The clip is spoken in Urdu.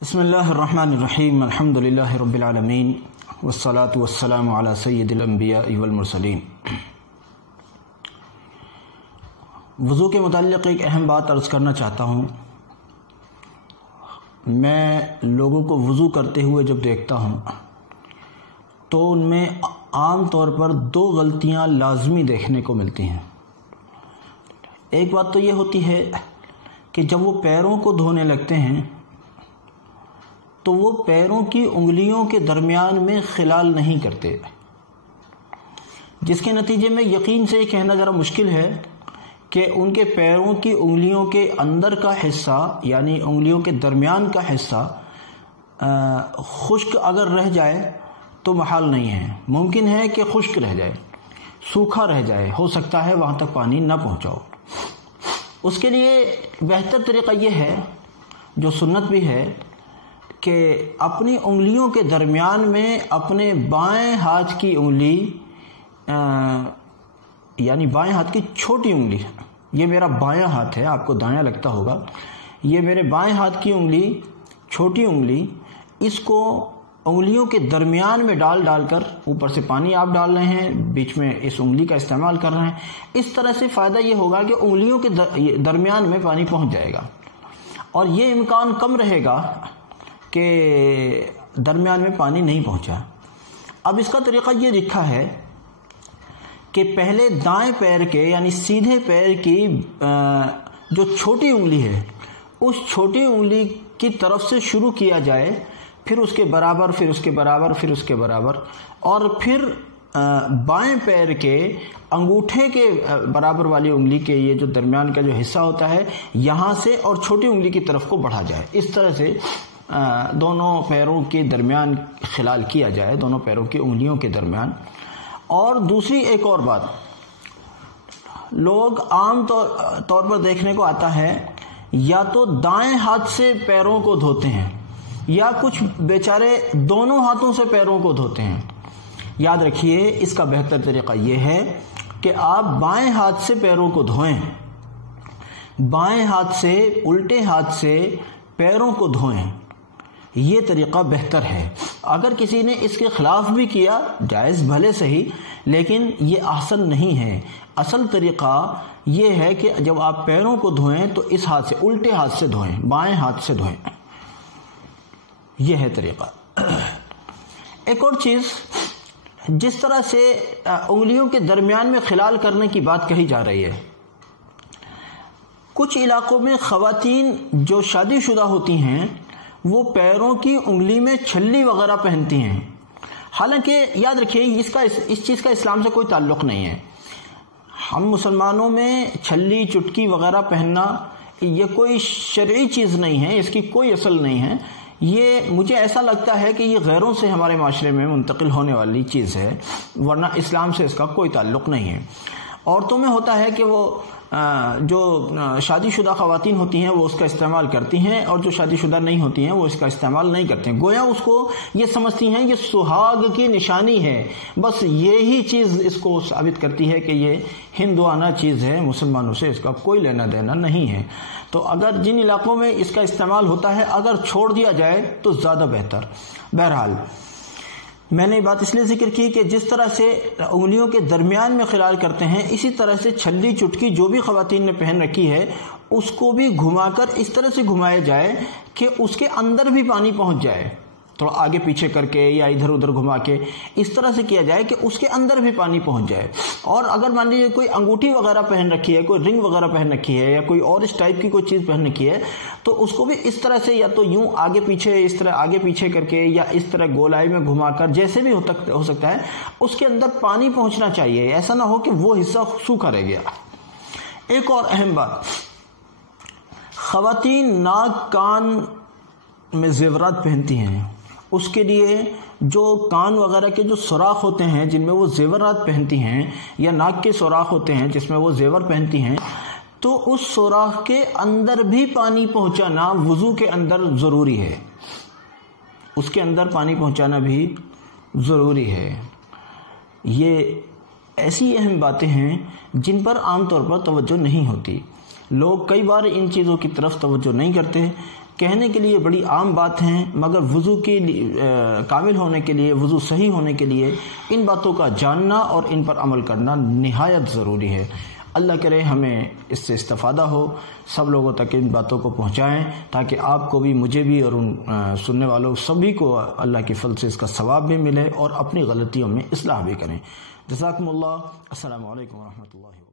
بسم اللہ الرحمن الرحیم الحمد للہ رب العالمین والصلاة والسلام علی سید الانبیاء والمرسلین۔ وضو کے متعلق ایک اہم بات عرض کرنا چاہتا ہوں۔ میں لوگوں کو وضو کرتے ہوئے جب دیکھتا ہوں تو ان میں عام طور پر دو غلطیاں لازمی دیکھنے کو ملتی ہیں۔ ایک بات تو یہ ہوتی ہے کہ جب وہ پیروں کو دھونے لگتے ہیں تو وہ پیروں کی انگلیوں کے درمیان میں خلال نہیں کرتے، جس کے نتیجے میں یقین سے یہ کہنا ذرا مشکل ہے کہ ان کے پیروں کی انگلیوں کے اندر کا حصہ یعنی انگلیوں کے درمیان کا حصہ خشک اگر رہ جائے تو محال نہیں ہے، ممکن ہے کہ خشک رہ جائے، سوکھا رہ جائے، ہو سکتا ہے وہاں تک پانی نہ پہنچاؤ۔ اس کے لیے بہتر طریقہ یہ ہے، جو سنت بھی ہے، کہ اپنی انگلیوں کے درمیان میں اپنے بائیں ہاتھ کی انگلی یعنی بائیں ہاتھ کی چھوٹی انگلی، یہ میرا بایاں ہاتھ ہے، آپ کو دایاں لگتا ہوگا، یہ میرے بائیں ہاتھ کی انگلی چھوٹی انگلی، اس کو انگلیوں کے درمیان میں ڈال کر اوپر سے پانی آپ ڈال رہے ہیں، بیچ میں اس انگلی کا استعمال کر رہے ہیں۔ اس طرح سے فائدہ یہ ہوگا کہ انگلیوں کے درمیان میں پانی پہنچ جائے گا، اور یہ امکان کم رہے گا کہ درمیان میں پانی نہیں پہنچا۔ اب اس کا طریقہ یہ لکھا ہے کہ پہلے دائیں پیر کے یعنی سیدھے پیر کی جو چھوٹی انگلی ہے اس چھوٹی انگلی کی طرف سے شروع کیا جائے، پھر اس کے برابر، پھر اس کے برابر، پھر اس کے برابر، اور پھر بائیں پیر کے انگوٹھے کے برابر والی انگلی کے یہ جو درمیان کا جو حصہ ہوتا ہے یہاں سے اور چھوٹی انگلی کی طرف کو بڑھا جائے۔ اس طرح سے دونوں پیروں کے درمیان خلال کیا جائے، دونوں پیروں کی انگلیوں کے درمیان۔ اور دوسری ایک اور بات، لوگ عام طور پر دیکھنے کو آتا ہے یا تو دائیں ہاتھ سے پیروں کو دھوتے ہیں یا کچھ بیچارے دونوں ہاتھوں سے پیروں کو دھوتے ہیں۔ یاد رکھیے اس کا بہتر طریقہ یہ ہے کہ آپ بائیں ہاتھ سے پیروں کو دھوئیں، بائیں ہاتھ سے الٹے ہاتھ سے پیروں کو دھوئیں، یہ طریقہ بہتر ہے۔ اگر کسی نے اس کے خلاف بھی کیا جائز بھلے صحیح، لیکن یہ احسن نہیں ہے۔ اصل طریقہ یہ ہے کہ جب آپ پیروں کو دھوئیں تو اس ہاتھ سے الٹے ہاتھ سے دھوئیں، بائیں ہاتھ سے دھوئیں، یہ ہے طریقہ۔ ایک اور چیز، جس طرح سے انگلیوں کے درمیان میں خلال کرنے کی بات کہی جا رہی ہے، کچھ علاقوں میں خواتین جو شادی شدہ ہوتی ہیں وہ پیروں کی انگلی میں چھلی وغیرہ پہنتی ہیں، حالانکہ یاد رکھیے اس چیز کا اسلام سے کوئی تعلق نہیں ہے۔ ہم مسلمانوں میں چھلی چٹکی وغیرہ پہننا یہ کوئی شرعی چیز نہیں ہے، اس کی کوئی اصل نہیں ہے۔ یہ مجھے ایسا لگتا ہے کہ یہ غیروں سے ہمارے معاشرے میں منتقل ہونے والی چیز ہے، ورنہ اسلام سے اس کا کوئی تعلق نہیں ہے۔ عورتوں میں ہوتا ہے کہ وہ جو شادی شدہ خواتین ہوتی ہیں وہ اس کا استعمال کرتی ہیں، اور جو شادی شدہ نہیں ہوتی ہیں وہ اس کا استعمال نہیں کرتے ہیں، گویا اس کو یہ سمجھتی ہیں یہ سہاگ کی نشانی ہے، بس یہی چیز اس کو ثابت کرتی ہے کہ یہ ہندوانہ چیز ہے، مسلمانوں سے اس کا کوئی لینا دینا نہیں ہے۔ تو اگر جن علاقوں میں اس کا استعمال ہوتا ہے اگر چھوڑ دیا جائے تو زیادہ بہتر۔ بہرحال میں نے یہ بات اس لیے ذکر کی کہ جس طرح سے انگلیوں کے درمیان میں خلال کرتے ہیں، اسی طرح سے چھلی چٹکی جو بھی خواتین نے پہن رکھی ہے اس کو بھی گھما کر اس طرح سے گھمایا جائے کہ اس کے اندر بھی پانی پہنچ جائے، تھوڑا آگے پیچھے کر کے یا ادھر ادھر گھما کے اس طرح سے کیا جائے کہ اس کے اندر بھی پانی پہنچ جائے۔ اور اگر مان لیجیے کوئی انگوٹھی وغیرہ پہن رکھی ہے، کوئی رنگ وغیرہ پہن رکھی ہے، یا کوئی اور اس ٹائپ کی کوئی چیز پہن رکھی ہے، تو اس کو بھی اس طرح سے یا تو یوں آگے پیچھے اس طرح آگے پیچھے کر کے یا اس طرح گولائی میں گھما کر جیسے بھی ہو سکتا ہے اس کے اندر پانی پہنچنا چاہیے، ایسا نہ ہو کہ وہ حصہ سوکھا رہ گیا۔ ایک اور اہم بات، خواتین ناک کان میں زیورات پہنتی ہیں، اس کے لیے جو کان وغیرہ کے جو سوراخ ہوتے ہیں جن میں وہ زیورات پہنتی ہیں، یا ناک کے سوراخ ہوتے ہیں جس میں وہ زیور پہنتی ہیں، تو اس سوراخ کے اندر بھی پانی پہنچانا وضو کے اندر ضروری ہے، اس کے اندر پانی پہنچانا بھی ضروری ہے۔ یہ ایسی اہم باتیں ہیں جن پر عام طور پر توجہ نہیں ہوتی، لوگ کئی بار ان چیزوں کی طرف توجہ نہیں کرتے، کہنے کے لیے بڑی عام بات ہیں، مگر وضو کے کامل ہونے کے لیے، وضو صحیح ہونے کے لیے ان باتوں کا جاننا اور ان پر عمل کرنا نہایت ضروری ہے۔ اللہ کرے ہمیں اس سے استفادہ ہو، سب لوگوں تک ان باتوں کو پہنچائیں تاکہ آپ کو بھی، مجھے بھی، اور ان سننے والوں سبھی کو اللہ کے فضل سے اس کا ثواب بھی ملے اور اپنی غلطیوں میں اصلاح بھی کریں۔ جزاکم اللہ۔ السلام علیکم ورحمۃ اللہ وبرکاتہ۔